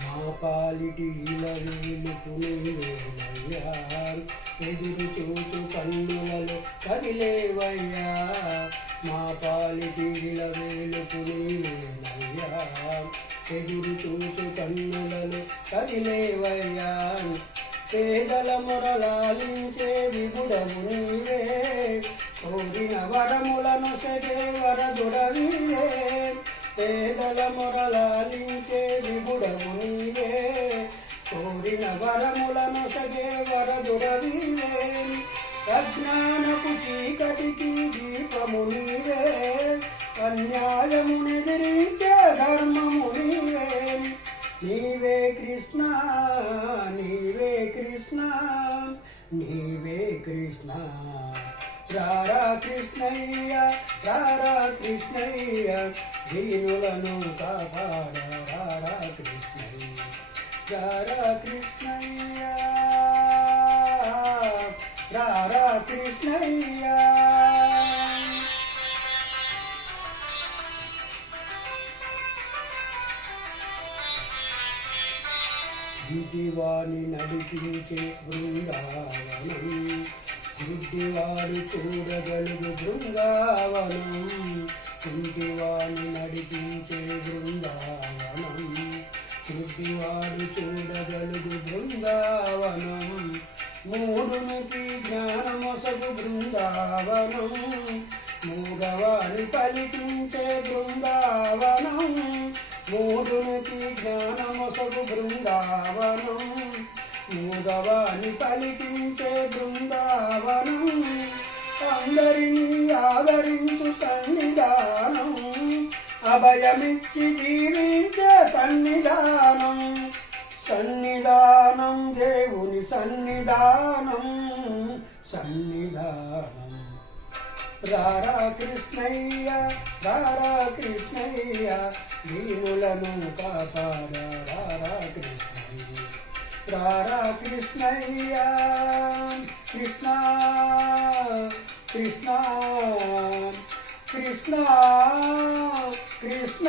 మా పాలిటి ఇలవేలుపు నీవేనయ్యా ఎదురు చూచు కన్నులలో కదిలేవయ్యా. మా పాలిటి ఇలవేలుపు ఎదురు చూచు కన్నులలో కదిలేవయ్యా. పేదల మొరలాలించే విగుడము నీవే. కోరిన వరములను సగే వరదుడవీవే. పేదల మొరలాలించే విగుడము వరములను సగే వరదుడవీవే. అజ్ఞానపు చీకటికి దీపము నీవే. అన్యాయము నిదిరించే ధర్మము నీవే. నీవే కృష్ణ నీవే కృష్ణ నీవే కృష్ణ. రారా కృష్ణయ్య రారా కృష్ణయ్య దీనులను కాపాడరా. రారా కృష్ణయ్య రారా నడిపించే బృందావనం గుడ్డివాడు చూడగలుగు బృందావనం ఇంటివాణి నడిపించే బృందావనం మూడునికి జ్ఞానమొసగు బృందావనం. మూగవాణి పలికించే బృందావనం. మూడునికి జ్ఞానమొసగు బృందావనం. మూగవాణి పలికించే బృందావనం. అందరినీ ఆదరించు సన్నిధానం. అభయమిచ్చి జీవించే సన్నిధానం. సన్నిధానం దేవుని సన్నిధానం సన్నిధానం. రారా కృష్ణయ్య రారా కృష్ణయ్య దీనులను కాపాడ రారా కృష్ణయ్య. రారా కృష్ణయ్య కృష్ణ కృష్ణ కృష్ణ కృష్ణ.